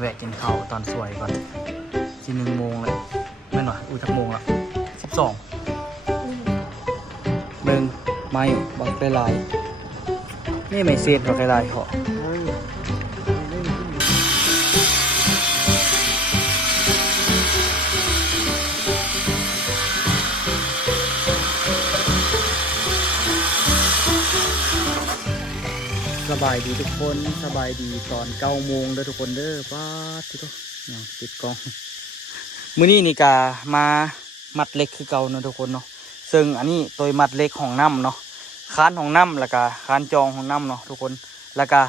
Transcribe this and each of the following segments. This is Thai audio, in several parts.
แวะกินข้าวตอนสวยก่อน1 โมงเลยไม่หน่อยจักโมงละ12เบิ่งไม้บักหลายๆนี่ไม่เศษบักหลายๆเหรอสบายดีทุกคนสบายดีตอน9 โมงเด้อทุกคนเด้อป้าที่ตัวติดกล้องมื้อนี้นี่กามามัดเล็กคือเก่าเนาะทุกคนเนาะซึ่งอันนี้ตัวมัดเล็กของน้ำเนาะค้านของน้ำแล้วก็ค้านจองของน้ำเนาะทุกคนแล้วก็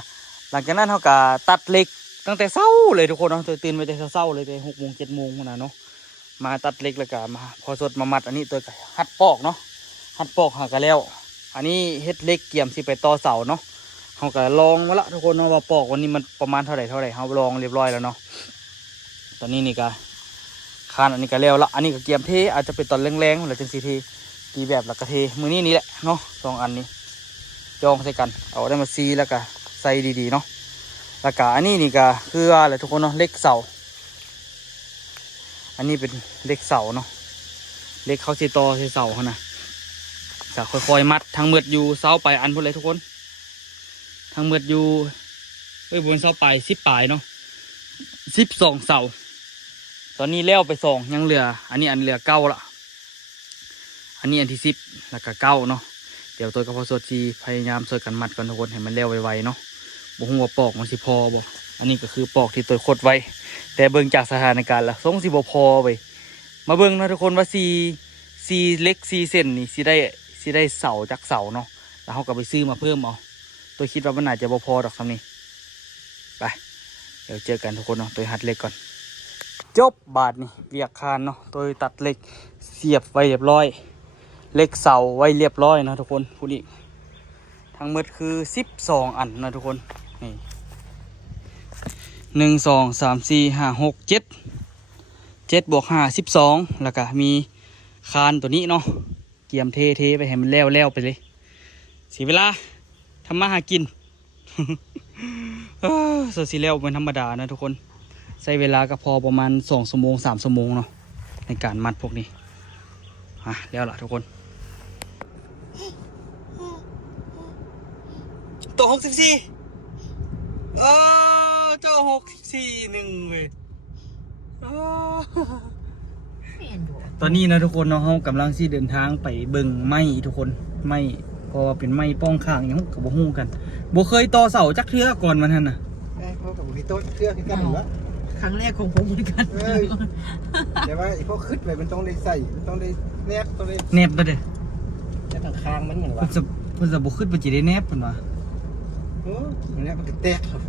หลังจากนั้นเขาก็ตัดเล็กตั้งแต่เช้าเลยทุกคนเนาะตื่นไปแต่เช้าเลยแต่6 โมง 7 โมงนะเนาะมาตัดเล็กแล้วก็มาพอสดมามัดอันนี้ตัวหัดปอกเนาะหัดปอกหากันแล้วอันนี้เฮ็ดเล็กเกี่ยมสิไปต่อเสาเนาะเขาก็ลองมาละทุกคนเนาะว่าปอกวันนี้มันประมาณเท่าไหร่เขาลองเรียบร้อยแล้วเนาะตอนนี้นี่ก็คานอันนี้ก็แล้วละอันนี้ก็เกี่ยมเทอาจจะเป็นตอนแรงๆหรือจังสีเทกี่แบบแล้วก็เทมือนี้นี่แหละเนาะ2 อันนี้จองใส่กันเอาได้มาซีแล้วก็ใส่ดีๆเนาะแล้วก็อันนี้นี่ก็คืออะไรทุกคนเนาะเล็กเสาอันนี้เป็นเล็กเสาเนาะเล็กเขาสิต่อใส่เสาเขานะก็ค่อยๆมัดทั้งหมดอยู่เสาไปอันพุ่นเลยทุกคนทั้งหมดอยู่บนเสาปลาย10 ปลายเนาะ12 เสาตอนนี้แล้วไป2ยังเหลืออันนี้อันเหลือ9ละอันนี้อันที่10แล้วก็9เนาะเดี๋ยวตัวกระเพาะสดจีพยายามช่วยกันมัดกันทุกคนให้มันแล้วไวๆเนาะบ่ฮู้ว่าปอกมันสิพอบ่อันนี้ก็คือปอกที่ตัวคดไว้แต่เบิ่งจากสถานการณ์ละสิบ่พอไปมาเบิ่งนะทุกคนว่า4เล็ก4 เส้นนี่สิได้เสาจากเสาเนาะแล้วเขาก็ไปซื้อมาเพิ่มเอาตัวคิดว่ามันอาจจะบ่พอดอกคำนี้ไปเดี๋ยวเจอกันทุกคนเนาะตัวหัดเล็กก่อนจบบาทนี่เวียกคานเนาะตัวตัดเหล็กเสียบไว้เรียบร้อยเหล็กเสาไว้เรียบร้อยนะทุกคนผู้นี้ทั้งหมดคือ12 อันนะทุกคนนี่1 2 3 4 5 6 7 บวก5 12แล้วก็มีคานตัวนี้เนาะเกี่ยมเทไปให้มันแล้วไปเลยเสียเวลาทำมาหากิน โซซิเลียเป็นธรรมดานะทุกคนใช้เวลาก็พอประมาณ2 ชั่วโมง 3 ชั่วโมงเนาะในการมัดพวกนี้แล้วล่ะทุกคนตัว64เจ้า64 1เว้ยตอนนี้นะทุกคนเนาะเขากำลังที่เดินทางไปเบิ่งไม้ทุกคนไม้ก็เป็นไม้ป้องข้างอย่างกับบ่ฮู้กันบ่เคยต่อเสาจักเทื่อก่อนมันหั่นน่ะเขากับพี่โต๊ะเทื่อที่กันหรือวะครั้งแรกของผมเหมือนกันแต่ว่าไอ้พวกขึ้นไปมันต้องได้ใส่มันต้องได้แนบต้องได้แนบไปเด้แต่ทางคางมันเหมือนว่าเพิ่นจะบ่ขึ้นไปสิได้แนบเพิ่นว่ามันเนี่ยมันก็แตกครับ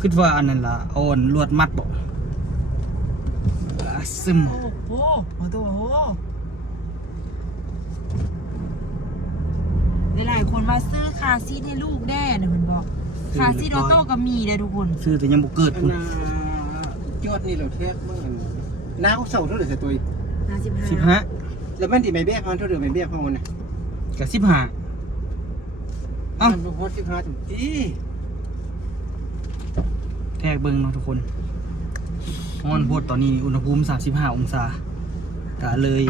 คิดว่าอันนั้นล่ะเอาลวดมัดบ่ซึมโอ้โหตัวหลายคนมาซื้อคาซีให้ลูกแด้เนี่ยมันบอกคาซีโดโต้ก็มีเลยทุกคนซื้อแต่ยังบ่เกิดพุ่นยอดนี่เราแทบมันน้าเสาเท่าไหร่ใส่ตัว15แล้วมันที่ไม่เบี้ยพอเท่าเดิมไม่เบี้ยพอมันนะก็15ลูกฮอต15ถึงแทกเบิ่งเนาะทุกคนฮ้อนโพดตอนนี้อุณหภูมิ35 องศาก็เลย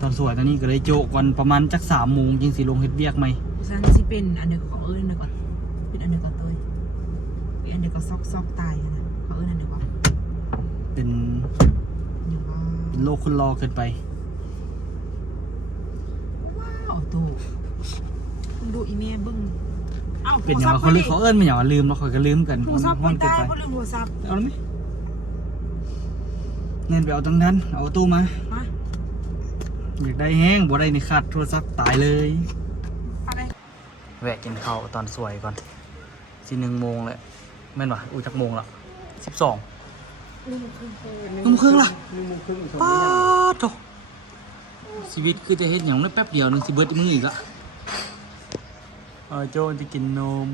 ตอนสวยตอนนี้ก็เลยโจกวันประมาณจัก3 โมงจึงสิลงเฮ็ดเวียกไหมฉันสิเป็นอันเดียวของอันเดียวก่อนเป็นอันเดียวกับตัวเป็นอันเดียวกับซอกตายนะเขาอันเดียวก่อนเป็นโลกคนรอเกินไปว้าวตัวคุณดูอีเมลบึ้งเป็นอย่างเขาลืมเขาไม่อย่างว่าลืมเราคอยก็ลืมกันโทรศัพท์ไม่ได้เขาลืมโทรศัพท์เอาไหมเงินไปเอาตรงนั้นเอาตู้มาอยากได้แห้งบ่ได้ในขาดโทรศัพท์ตายเลยแวะกินข้าวตอนสวยก่อน1 โมงเลยแม่นวะจักโมงละ12 1 โมงครึ่งละป้าโถชีวิตคือจะเห็นอย่างนั้นแป๊บเดียวนึงสิเบิร์ดมืออีกละโจนจะกินนม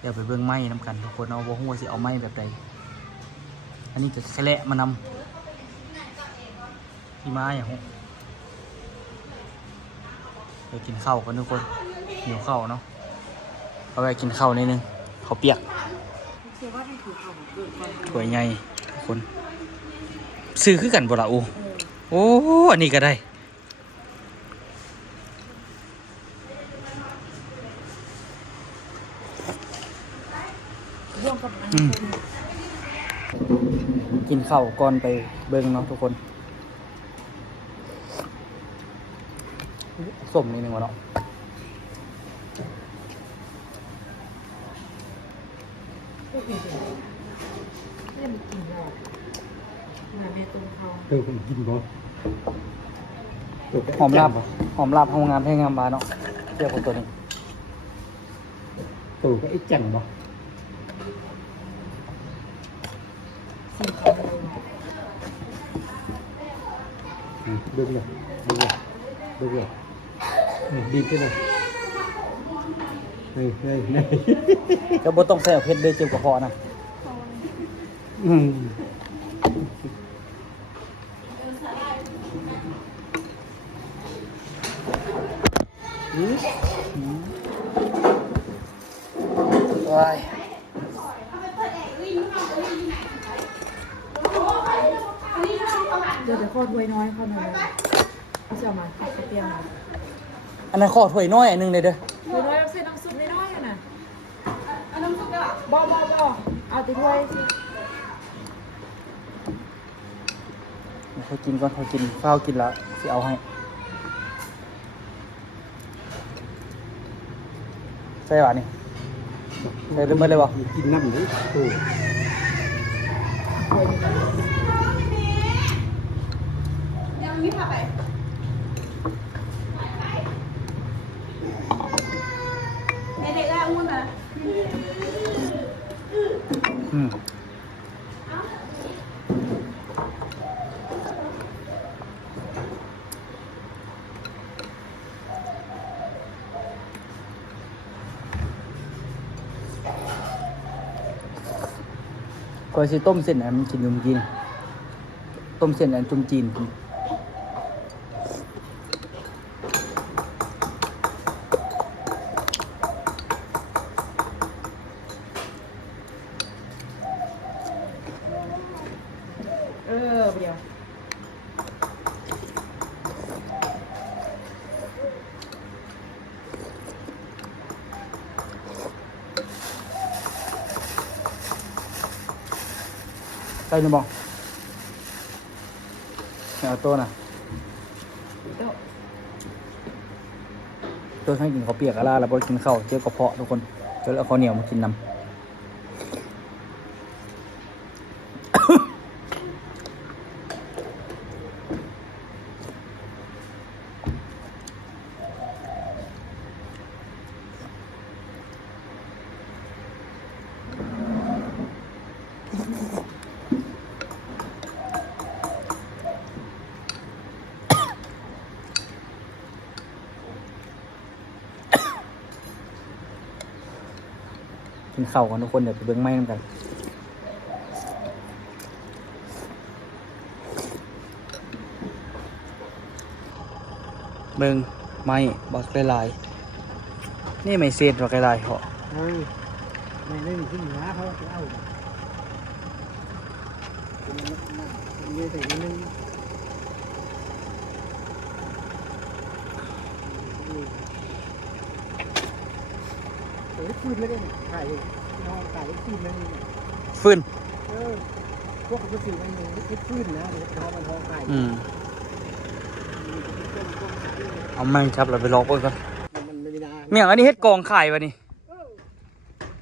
เดี๋ยวไปเบิ่งไม้น้ำกันทุกคนเอาบ่ฮู้ว่าสิเอาไม้แบบใดอันนี้ก็แค่แหละมานำที่ไม้อย่างไปกินข้าวกันทุกคนหิวข้าวเนาะ เอาไปกินข้าวนิดนึงข้าวเปียกถ้วยใหญ่ทุกคนซื้อคือกันบ่ละอูโอ้อันนี้ก็ได้กินข้าวก่อนไปเบิ่งเนาะทุกคนส้มนิดนึงวะเนาะกินบ่ หอมลาบหอมลาบทำงานให้งามบานเนาะเทียบกับตัวนี้ ตู่ก็ไอ้จังบ่ดึงเลยดีขึ้นเลยนี่ จะบ่ต้องใส่เพชรเด้อเจ็บกระเพาะนะว้าย เดี๋ยวจะข้อถ้วยน้อยข้อน้อยเขาจะเอามาเตรียมมา อันนั้นข้อถ้วยน้อยอันหนึงเลยเด้อ ถ้วยน้อยเอาใส่น้ำซุปน้อยๆอ่ะนะเอาน้ำซุปได้หรอบ่เอาติถ้วยสิ เขากินก่อนเขากินข้าวกินแล้วสิเอาให้ใส่หวานนี่ใส่เริ่มเลยบ่ กินน้ำดิตู่ อืมก็สิต้มเส้นอันมันกินอยู่เมื่อกี้นี่ต้มเส้นอันจุ่มจีนกิน เดี๋ยว ใส่หนึ่งบ่เอาตัวน่ะตัวให้กินข้าวเปียกอะไรแล้วบ่กินข้าวเจ็บกระเพาะทุกคนจะเอาข้าวเหนียวมากินนำกินข้าวกันทุกคนเดี๋ยวไปเบิ้งไม้กันเบิ้งไม้บักหลายๆนี่ไม่เศษบักหลายๆเหรอ ไม่มีขึ้นหาเขาจะเอาเยอะแต่นึงฟืนไม่ได้ถ่ายน้องถ่ายฟืนไม่ได้ ฟืน พวกเขาสื่อมันมีฟืนนะน้องมันท้องถ่าย เอาไม้ชับเราไปลอกเบิ่งก่อน มันไม่ได้ เมี่ยงอันนี้เฮ็ดกองขายวะนี่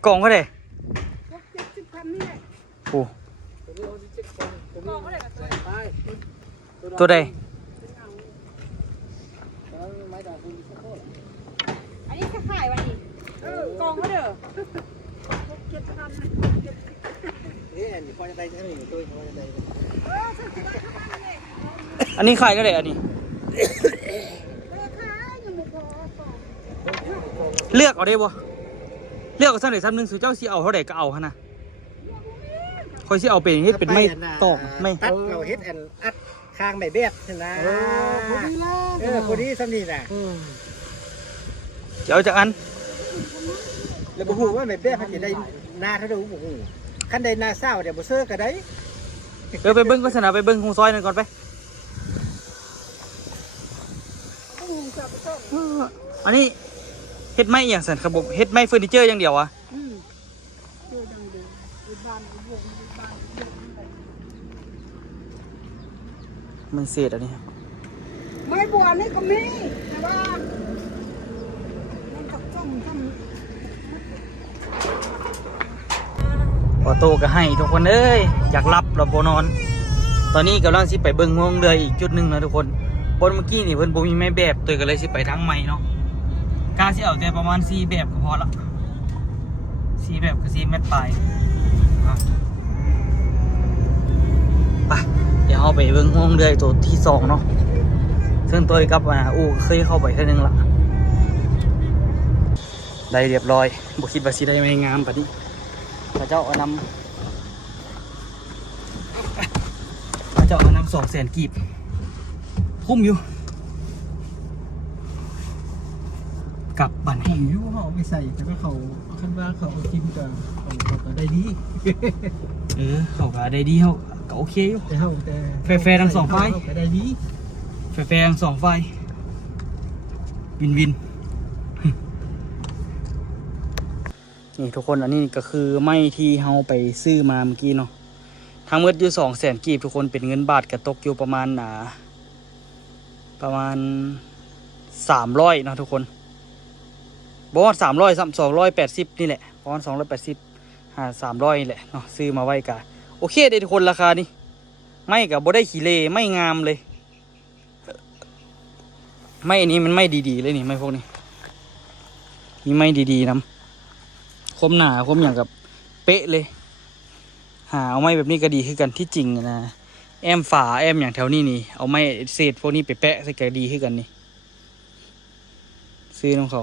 กองก็ได้ 70,000นี่แหละ โอ้ ตัว ตัวใด อันนี้ขายวันนี้กองก็เด้อ พอจะได้ใช่ไหมตัวพอจะได้ อันนี้ขายก็ได้อันนี้ เลือกเอาได้บ่เลือกเอาซ้ำไหนซ้ำหนึ่งสู่เจ้าสิเอาเท่าไหร่ก็เอาฮะนะคอยสิเอาเป็นเฮ็ดเป็นไม่ตอกไม่ ตัดเราเฮ็ดอันอัดข้างใบเบี้ยนะพอดีสำนีน่ะ เดี๋ยวจากอัน แล้วบ่ฮู้ว่าแม่เป้เขาสิได้นาเท่าใดบ่ฮู้คันได้นา20เดี๋ยวบ่เซอก็ได้ ไปเบิ้งโฆษณาไปเบิ้งคงซอยหนึงก่อนไปอันนี้เฮ็ดไม้อหย่างสันครับผมเฮ็ดไม้เฟอร์นิเจอร์อย่างเดียวอะมันเศษอันนี้ ไม้บัวนี่ก็มีแต่ว่ามันกับส้มทำ ออโต้ก็ให้ทุกคนเอ้ยอยากรับเราโบนอน ตอนนี้กำลังสิไปเบิ้งงงเรืออีกจุดหนึ่งนะทุกคนบนเมื่อกี้นี่เพิ่นบ่มีไม้แบบตัวก็เลยสิไปทางใหม่เนาะกล้าสิเอาแต่ประมาณ4แบบก็พอละ4แบบก็4เมตรปลายไปเดี๋ยวเราไปเบิ้งงงเรือตัวที่2เนาะซึ่งตัวกับเคยเข้าไปแค่นึงละได้เรียบร้อยบ่คิดว่าสิได้ไม่งามปานนี้พระเจ้าเอานำ200,000 กีบคุ้มอยู่กลับบ้านให้ อยู่เฮาเอาไปใส่แต่ว่าเขาคันว่าเขาเอากินก็เขาก็ได้ดี เขาก็ได้ดีเขาก็โอเคอยู่ แต่เฮาแต่ แฟร์ๆทั้งสองฝ่าย ก็ได้ดี แฟร์ๆทั้ง2 ฝ่ายวินวิน นี่ทุกคนอันนี้ก็คือไม้ที่เราไปซื้อมาเมื่อกี้เนาะทั้งหมดอยู่200,000 กีบทุกคนเป็นเงินบาทก็ตกอยู่ประมาณ300เนาะทุกคนบอกว่า280นี่แหละประมาณ280 300นี่แหละเนาะซื้อมาไว้กะโอเคเด้ทุกคนราคานี่ไม่กับบ่ได้ขี้เละไม่งามเลยไม่อันนี้มันไม่ดีๆเลยนี่ไม่พวกนี้นี่ไม่ดีๆนะคมหนาคมอย่างกับเป๊ะเลยหาเอาไม้แบบนี้ก็ดีขึ้นกันที่จริงนะแอมฝาแอมอย่างแถวนี้นี่เอาไม้เศษพวกนี้ไปแปะใส่ก็ดีขึ้นกันนี่ซื้อน้องเขา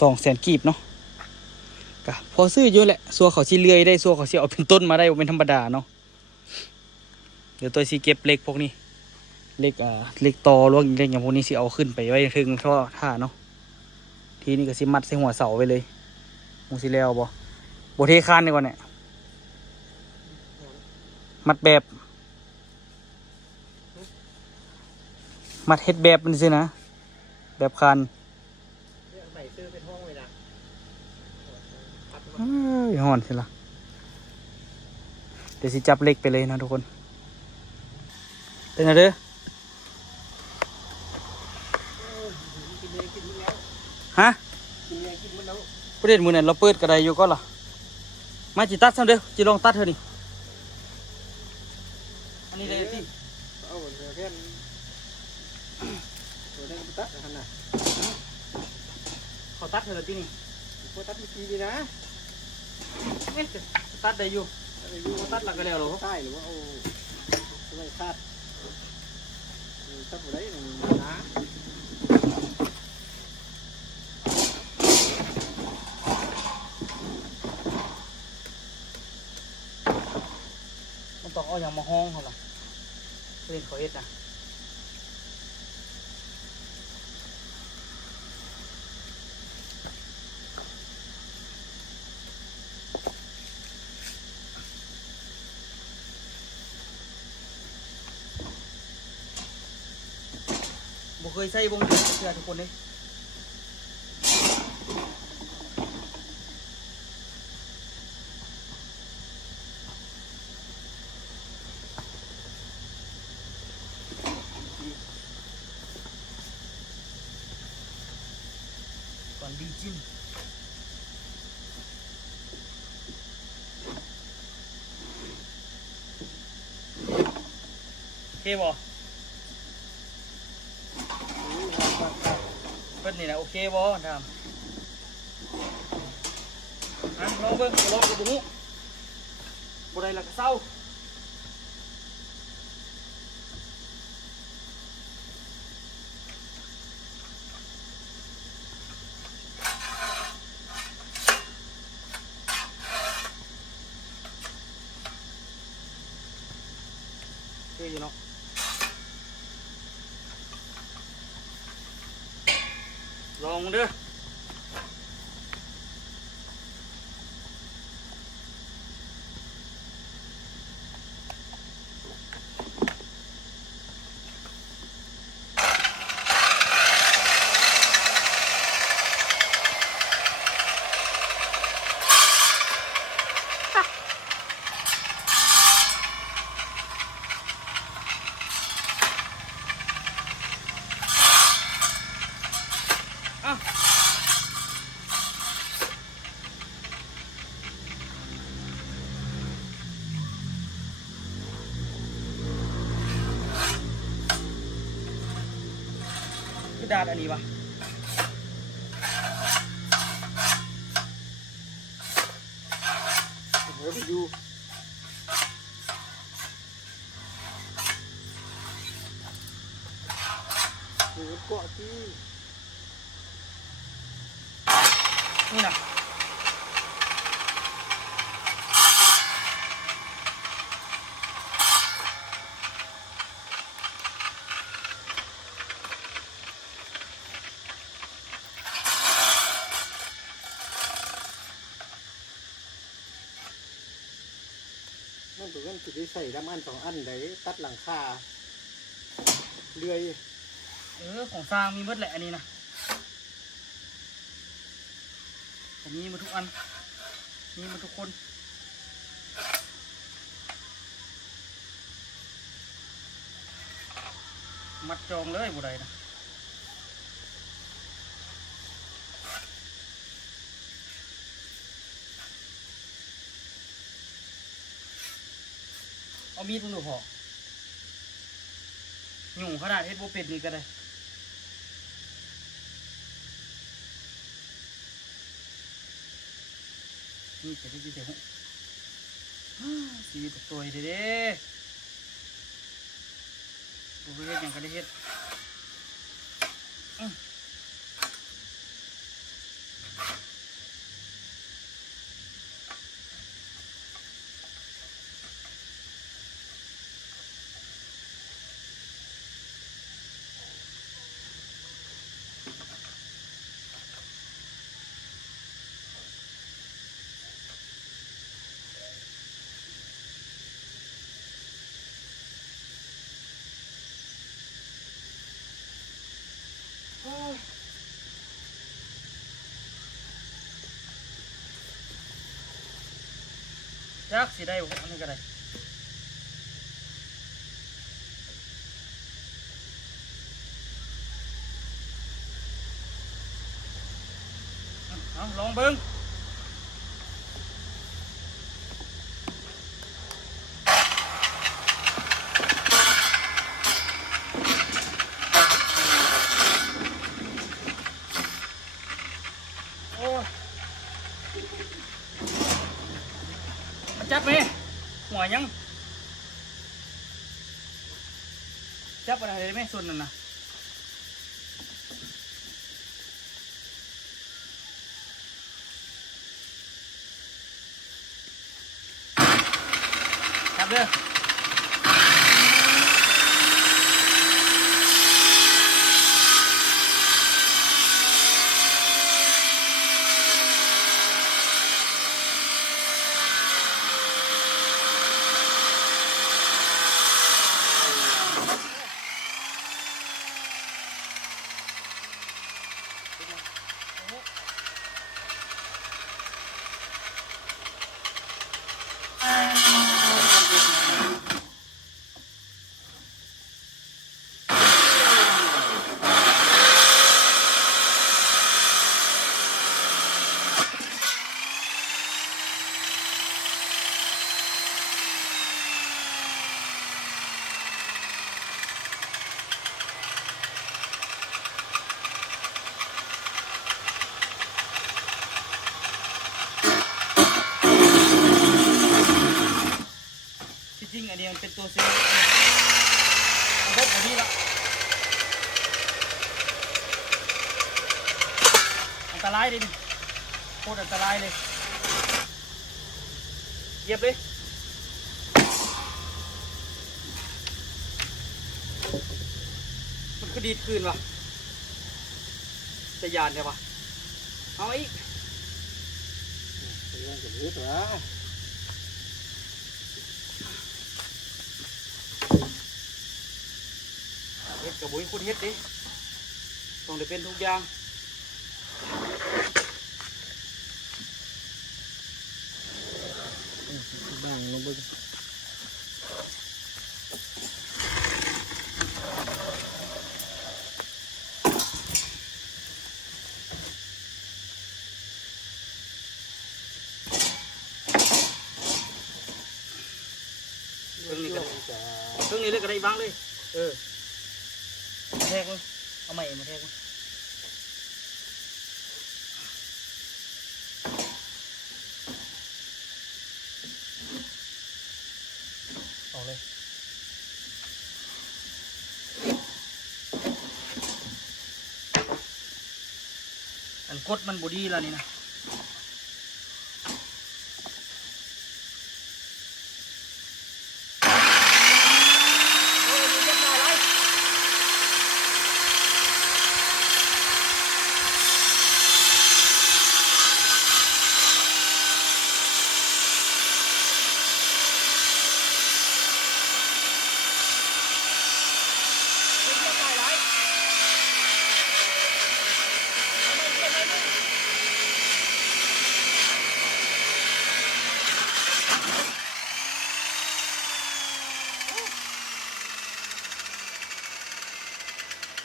200,000 กีบเนาะก็พอซื้อเยอะแหละซัวเขาสิเลื่อยได้ซัวเขาสิเอาเป็นต้นมาได้เป็นธรรมดาเนาะเดี๋ยวตัวสิเก็บเหล็กพวกนี้เหล็กเหล็กตอลวกเหล็กอย่างพวกนี้สิเอาขึ้นไปไว้ถึงท่าเนาะทีนี้ก็สิมัดใส่หัวเสาไปเลยมงสิแล้วบ่เทคานดีกว่าเนี่ยมัดแบบมัดเฮ็ดแบบมันสินะแบบคาน ใส่ซื้อเป็นห้องเลยนะ ห่อนสิละเดี๋ยวสิจับเหล็กไปเลยนะทุกคนเป็นไงเด้อฮะประเด็นมือเนี่ยเราเปิดกระไดอยู่ก็ล่ะมาจิตัดซ้ำเด้อจิลองตัดเถอะนี่อันนี้เลยที่ เอาเดี๋ยวแค่ตัวนี้มันตัดนะฮะน่ะ เขาตัดเถอะที่นี่ พอตัดเมื่อกี้ดีนะ เอ๊ะตัดได้อยู่เขาตัดหลักไปแล้วเหรอ ใต้หรือว่าเอาไว้คาดตัดบ่ได้นะ มันต้องเอาอย่างมาห้องเขาล่ะเล่นเขาเอ็ดนะบ่เคยใส่วงเดือดเชื่อทุกคนเลยก่อนดีจิ้มโอเคบ่เพิ่นนี่นะโอเคบ่ทำลองเบิ่งลองดูบุ้งบ่ได้ละก็เศร้าอยู่เนาะ ลองเด้อดาดอันนี้วะเดี๋ยวไปดูดูเกาะที่ นี่นะนั่นตัวนั้นคือได้ใส่ดำอัน2 อันได้ตัดหลังคาเลื่อย ของสร้างมีหมดแหละอันนี้นะอันนี้มาทุกอันมีมาทุกคนมัดจองเลยบุได้นะเอามีดมันดูพอหยุ่งขนาดเฮ็ดโบเป็ดนี่ก็ได้นี่จะได้ยินเสียงชีวิตตัวเด้บุเฮ็ดอย่างก็ได้เฮ็ดยักสิได้อันนี้ก็ได้เอาลองเบิ้งโอ้จับไหมหัวยังจับอะไรไหมส่วนนั้นนะจับเด้อจริงอันนี้มันเป็นตัวซีมันได้แบบนี้ละอันตรายดิโคตรอันตรายเลยเหยียบเลยมันก็ดีดคืนว่ะ จะยานใช่ปะเอาอีก เรื่องจะรู้ตัว เฮ็ดกับบุ้ยคุณเฮ็ดดิต้องได้เป็นทุกอย่าง บ้างลงไป เครื่องนี้ก็เครื่องนี้เลยก็ได้บ้างเลยแทกเลยเอาใหม่มาแทกเลยเอาเลยอันกดมันบอดี้แล้วนี่นะ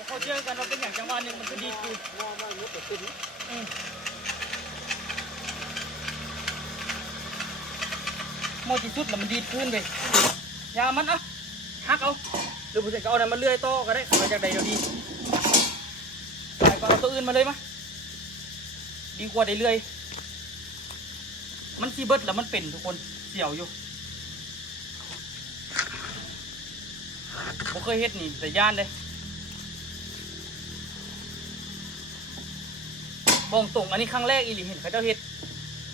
เขาเจอกันเราเป็นอย่างจังหวะหนึ่งมันจะดีคือ ว่าไม่รู้แต่เป็น โมจิสุดแล้วมันดีขึ้นไปยามันหักเอาหรือผู้ชายก็เอาอะไรมาเลื่อยต่อก็ได้มาจากใดเดี๋ยวดีแต่ก็เอาตัวอื่นมาเลยมะดีกว่าได้เลื่อยมันซีเบิร์ดแล้วมันเป็นทุกคนเสี่ยวอยู่ผมเคยเฮ็ดนี่แต่ย่านเลยบอกตรงอันนี้ครั้งแรกอีหลีเห็นเขาเจ้าเฮ็ด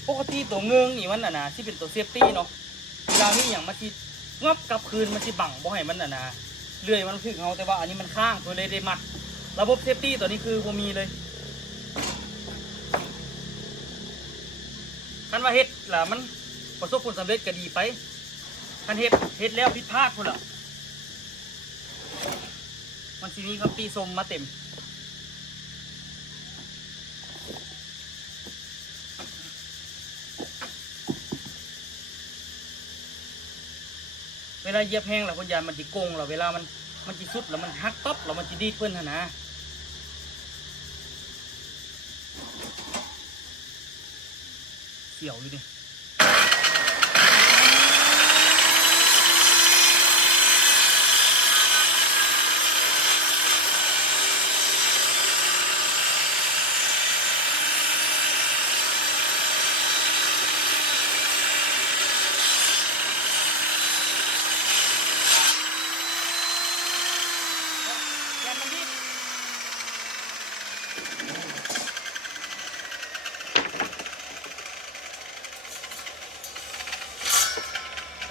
ปกติตัวเงืองนี่มันนะที่เป็นตัวเซฟตี้เนาะเวลามีอย่างมาที่งับกลับคืนมันที่บังบ่ให้มันนะเลื่อยมันถึงเขาแต่ว่าอันนี้มันข้างตัวเลยได้มัดระบบเซฟตี้ตัวนี้คือบ่มีเลยคันว่าเฮ็ดล่ะมันประสบผลสำเร็จก็ดีไปคันเฮ็ดแล้วผิดพลาดพุ่นล่ะมันสิมีคำตีสมมาเต็มเวลาเหยียบแห้งแล้วคนยานมันจะโกงเราเวลามันจะสุดแล้วมันหักต๊อบแล้วมันจะดีดเพื่อนนะเสี่ยวอยู่ดิ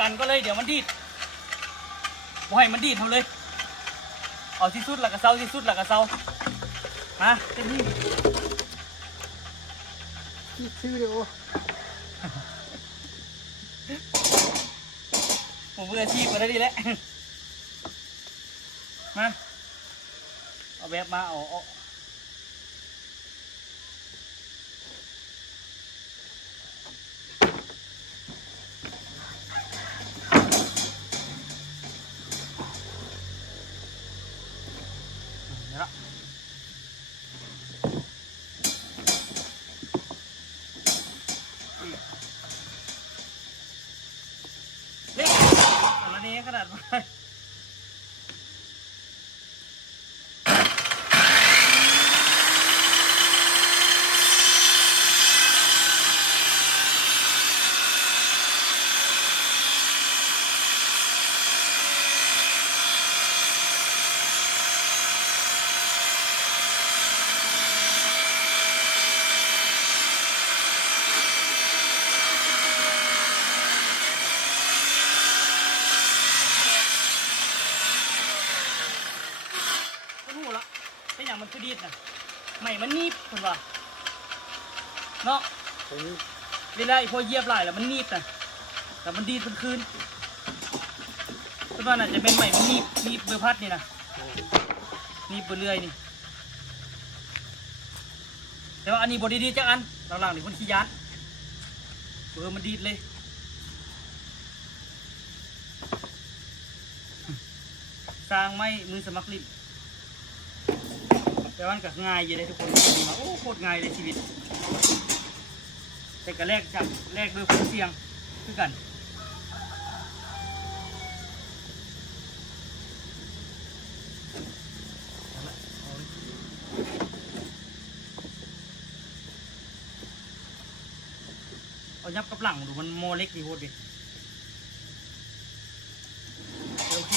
กันก็เลยเดี๋ยวมันดีดบ่ให้มันดีดเขาเลยเอาที่สุดหลักกระเซาที่สุดหลักกระเซามาเต็มที่ ที่ชื่อเดียว ผมมืออาชีพมาได้ดีแล้วมาเอาแบบมาเอาขนาดมา ใหม่มันนีบคนว่าเนาะ ตรงนี้ เวลาไอ้พอเหยียบหลายแล้วมันนีบนะแต่มันดีดมันคืนคิดว่าน่าจะเป็นใหม่มันนีบเบอร์พัดนี่นะนีบเบอร์เลื่อยนี่แต่ว่าอันนี้บดีจักอันหลังๆนี่คนขี้ยานเบอร์มันดีดเลยสร้างไม่มือสมัครลิ้นแต่ว่ามันก็ง่ายอยู่เลยทุกคนโอ้โคตรง่ายเลยชีวิตแต่ก็แลกด้วยความเสี่ยงคือกันเอายับกับหลังดูมันโมเล็กดีโหดดิโอเค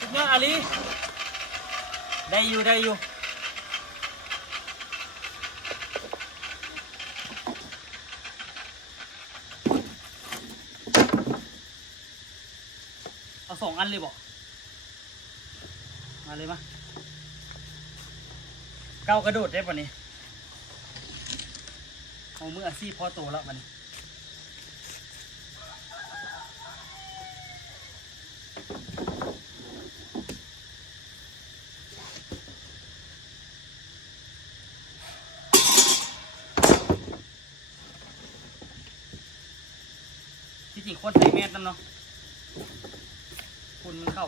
สุดยอดอาลีได้อยู่เอา2 อันเลยบอกมาเลยมาก้าวกระโดดได้ป่ะนี่เอามืออาชีพพอโตแล้วมันที่จริงคนใส่แมสนั่นเนาะฝุ่นมันเข้า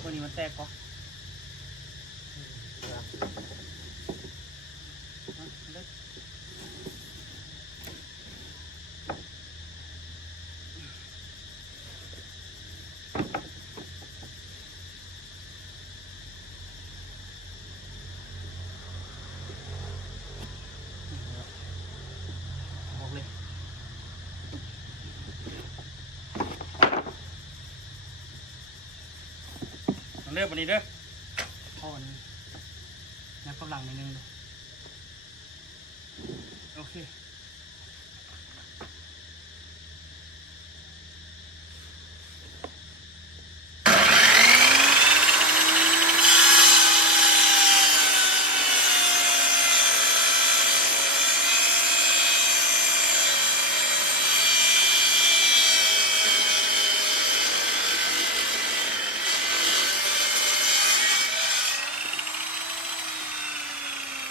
ตัวนี้มันแตกปะบอกเลยเริ่มวันนี้เด้อพอวันนี้งัดกำลังนิดนึงดูโอเค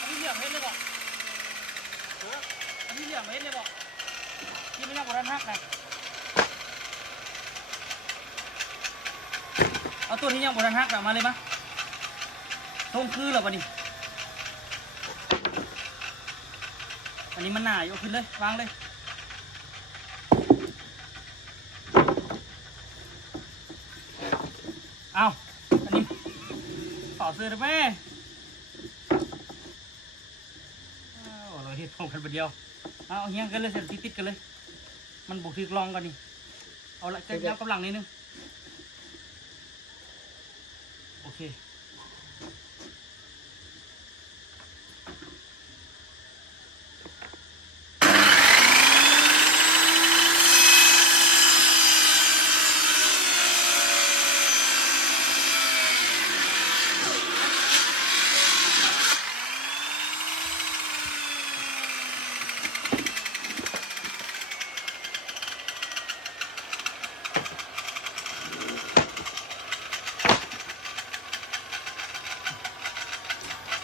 อันนี้เหลี่ยมเม็ดเลยบอกอันนี้เหลี่ยมเม็ดเลยบอกที่ไม่ยากกว่าด้านหักนะเอาตัวที่ยังบนด้านหักมาเลยมะทงคือเหรอวะนี่อันนี้มันหนาอยู่ขึ้นเลยวางเลยเอาอันนี้ต่อเสื้อได้ไหมเราเห็นพร้อมกันประเดียวเอาเฮี้ยงกันเลยเสร็จติดกันเลยมันบุกถือกลองกันนี่เอาละจะยับกำลังนิดนึงโอเค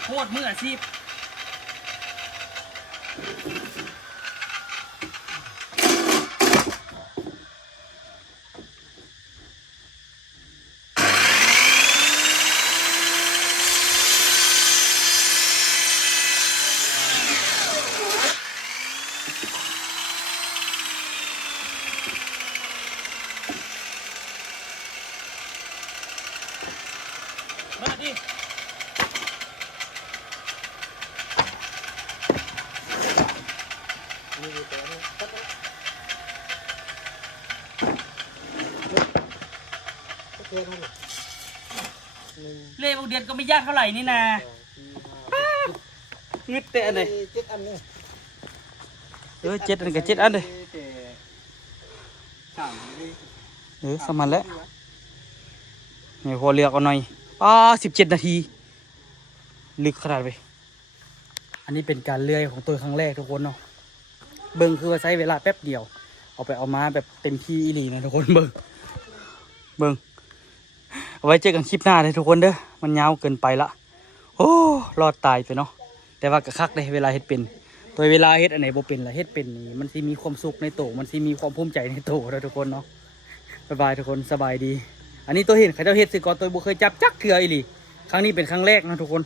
โคตรมืออาชีพ มีอยู่แต่นี่ตัดแล้วโอเคนะลูกหนึ่ง เล่บางเดือนก็ไม่ยากเท่าไหร่นี่นะ สองสี่ห้าง ึดแต่อันไหน เจ็ดอันนี่ 7 อันกับ7 อันเลย แต่สามเลย สมันแล้วนี่พอเลือกเอาหน่อย17 นาทีลึกขนาดไปอันนี้เป็นการเลื่อยของตัวครั้งแรกทุกคนเนาะเบิ่งคือว่าใช้เวลาแป๊บเดียวเอาไปเอามาแบบเต็มที่อีหลีนะทุกคนเบิ่งเอาไว้เจอกันคลิปหน้าเลยทุกคนเด้อมันยาวเกินไปละโอ้รอดตายไปเนาะแต่ว่ากระคักเลยเวลาเฮ็ดเป็นตัวเวลาเฮ็ดอันไหนบ่เป็นล่ะเฮ็ดเป็นนี่มันสิมีความสุขในโตมันสิมีความภูมิใจในโตนะทุกคนเนาะบ๊ายบายทุกคนสบายดีอันนี้ตัวเห็นใครเจ้าเฮ็ดสิก่อนตัวบ่เคยจับจักเทื่ออีหลีครั้งนี้เป็นครั้งแรกนะทุกคน